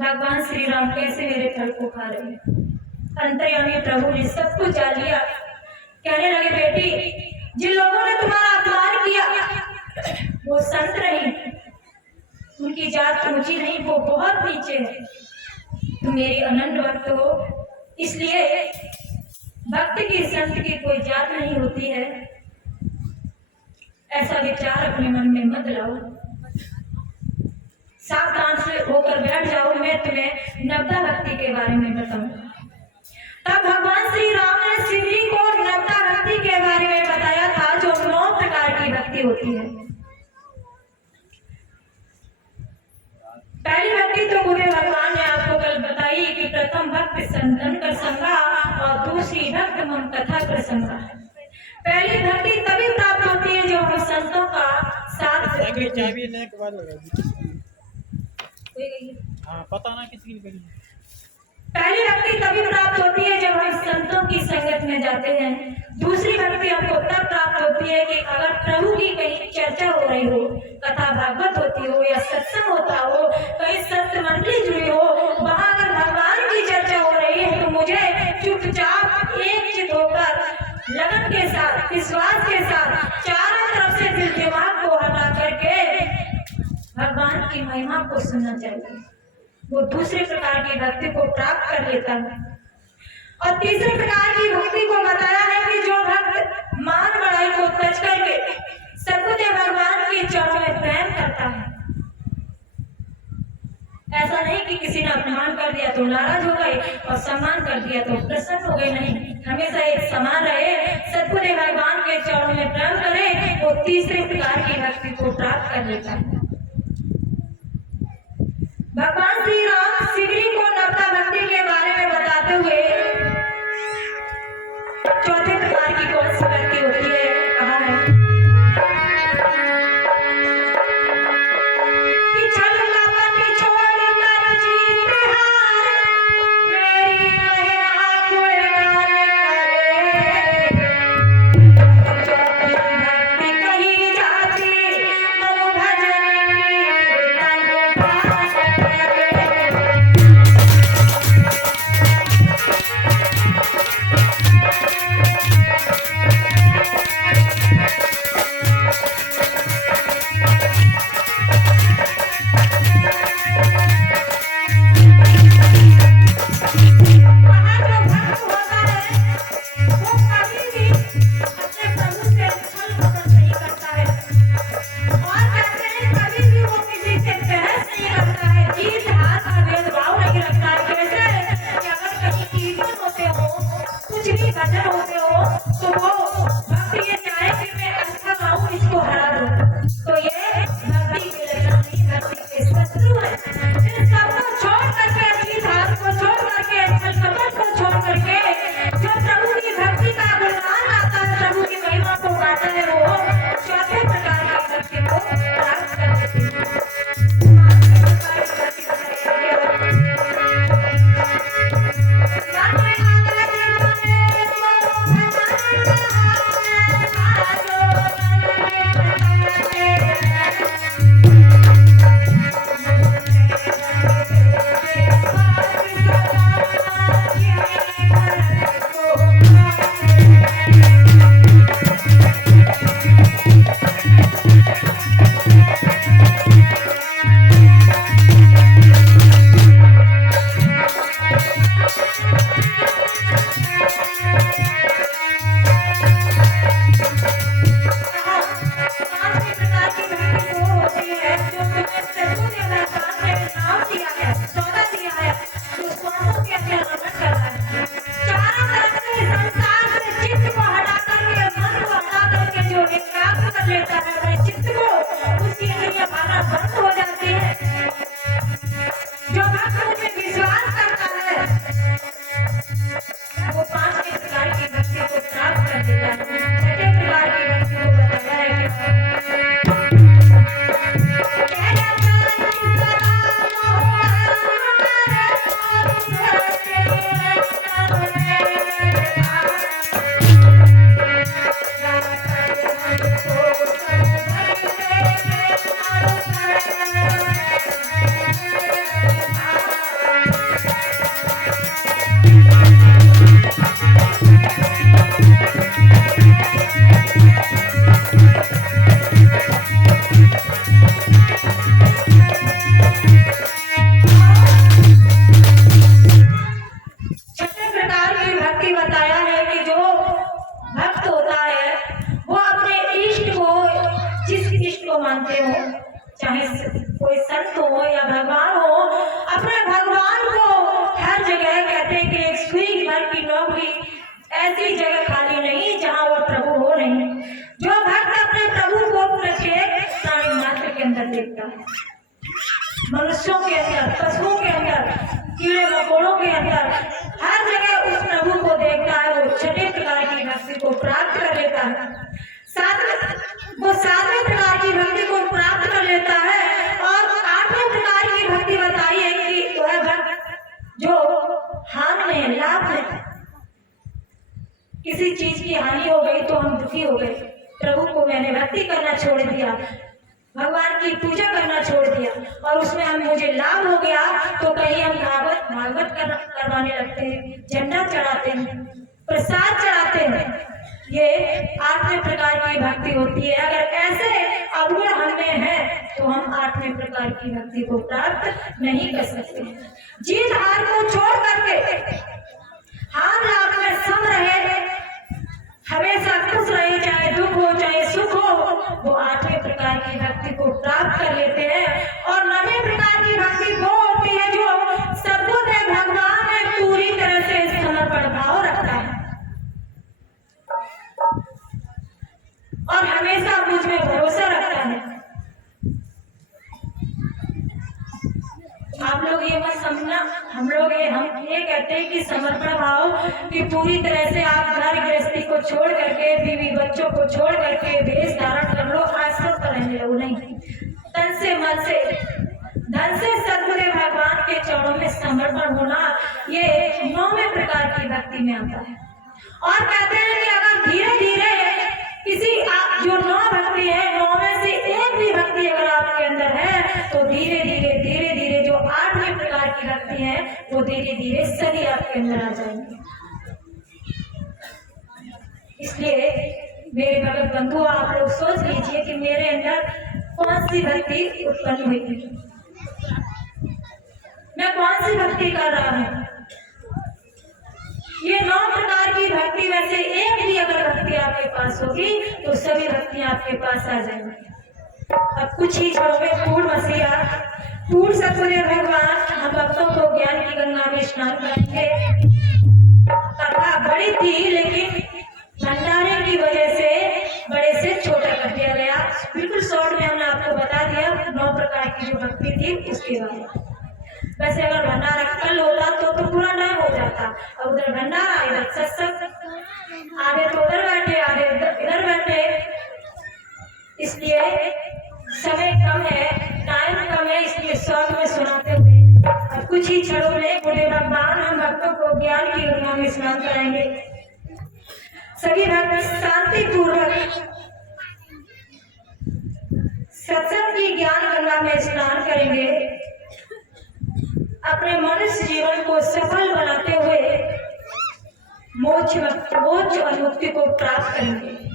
भगवान श्री राम कैसे मेरे फल को खा रहे हैं। अंतर्यामी प्रभु ने सब कुछ जान लिया। कहने लगे, बेटी, जिन लोगों ने तुम्हारा अपमान किया वो संत नहीं, उनकी जात ऊंची नहीं, वो बहुत नीचे है। तुम मेरी अनंत भक्त हो, इसलिए भक्त की संत की कोई जात नहीं होती है। ऐसा विचार अपने मन में मत लाओ, सावधान से होकर बैठ जाओ, मैं तुम्हें नवदा भक्ति के बारे में बताऊंगा। तब भगवान श्री राम ने शिव जी को नवदा भक्ति के बारे में बताया था, जो 9 प्रकार की भक्ति होती है। पहली भक्ति तो पूरे भगवान ने आपको कल बताई कि प्रथम भक्त संतन कर संगा और दूसरी भक्त मम कथा कर संगा। पहली भक्ति तभी प्राप्त होती है जो हम संतों का साथ पता ना किसी की। पहली भक्ति तभी प्राप्त होती है जब हम संतों की संगत में जाते हैं। दूसरी भक्ति हमको तब प्राप्त होती है कि अगर प्रभु की कहीं चर्चा हो रही हो, कथा भागवत होती हो या सत्संग होता हो, कहीं संत मंडली जुड़ी हो, वहां अगर भगवान की चर्चा हो रही है तो मुझे चुपचाप एकचित होकर लगन के साथ, विश्वास के साथ, चारों तरफ से दिल दिमाग को हटा करके भगवान की महिमा को सुनना चाहिए। वो दूसरे प्रकार की भक्ति को प्राप्त कर लेता है। और तीसरे प्रकार की भक्ति को बताया है कि जो भक्त मान बढ़ाई को तज करके सतगुरु भगवान के चरणों में प्रेम करता है। ऐसा नहीं कि किसी ने अपमान कर दिया तो नाराज हो गए और सम्मान कर दिया तो प्रसन्न हो गए, नहीं, हमेशा एक समान रहे, सतगुरु भगवान के चरणों में प्रेम करे, वो तीसरे प्रकार की भक्ति को प्राप्त कर लेता है। भगवान श्री राम शिव जी को नवदा भक्ति के बारे में बताते हुए चौथे प्रकार की कौन सी भक्ति होती है कहा है कि छल कपट छोड़ कर जीत हार मेरी महिमा गुणगान करे। भक्ति कही जाती मनु भजन किसी चीज की हानि हो गई तो हम दुखी हो गए, प्रभु को मैंने भक्ति करना छोड़ दिया, भगवान की पूजा करना छोड़ दिया और उसमें हम मुझे लाभ हो गया तो कहीं हम भागवत करवाने लगते हैं, झंडा चढ़ाते हैं, प्रसाद चढ़ाते हैं। ये 8वें प्रकार की भक्ति होती है। अगर ऐसे अवगुण हमें है तो हम 8वें प्रकार की भक्ति को प्राप्त नहीं कर सकते। जीत हार को छोड़ करके हार लाभ में सम रहे, हमेशा खुश रहे, चाहे दुख हो चाहे सुख हो, वो 8वें प्रकार की भक्ति को प्राप्त कर लेते हैं। और 9वें प्रकार की भक्ति वो होती है जो सद्गुण में भगवान में पूरी तरह से समर्पण भाव रखता है और हमेशा मुझ में भरोसा रखता है। आप लोग ये मत समझना, हम ये कहते हैं कि समर्पण भाव कि पूरी तरह से आप घर गृहस्थी को छोड़ करके, बीवी बच्चों को छोड़ करके वेश धारण कर लो, आश्रम पर रहने लगो, नहीं। तन से मन से धन से सद्गुरु भगवान के चरणों में समर्पण होना, ये 9वें प्रकार की भक्ति में आता है। और कहते हैं कि अगर धीरे धीरे किसी जो 9 भक्ति है, 9 में से एक भी भक्ति अगर आपके अंदर है तो धीरे धीरे जो 8वें प्रकार की भक्ति है वो धीरे धीरे सभी आपके अंदर आ जाएंगे। इसलिए मेरे भगत बंधु, आप लोग सोच लीजिए कि मेरे अंदर कौन सी भक्ति उत्पन्न हुई है, मैं कौन सी भक्ति कर रहा हूँ। ये 9 प्रकार की भक्ति में से एक भी अगर भक्ति आपके पास होगी तो सभी भक्ति आपके पास आ जाएंगी। अब कुछ ही क्षणों में पूर्ण सतगुरु भगवान हम भक्तों को ज्ञान की गंगा में स्नान कराएंगे। कथा बड़ी थी लेकिन भंडारे की वजह से बड़े से छोटा कर दिया गया। बिल्कुल शॉर्ट में हमने आपको बता दिया 9 प्रकार की जो भक्ति थी उसके बारे में। वैसे अगर भंडारा कल होता तो पूरा टाइम हो जाता। अब उधर भंडारा, इधर सत्संग, आधे तो उधर बैठे, आधे इधर बैठे, इसलिए समय कम है, टाइम कम है, इसलिए शॉर्ट में सुनाते हुए अब कुछ ही क्षणों में बुढ़े भगवान हम भक्तों को ज्ञान की गंगा में स्नान कराएंगे। सभी भक्त शांति पूर्वक सत्संग की ज्ञान गंगा में स्नान करेंगे, अपने मनुष्य जीवन को सफल बनाते हुए मोक्ष और मुक्ति को प्राप्त करेंगे।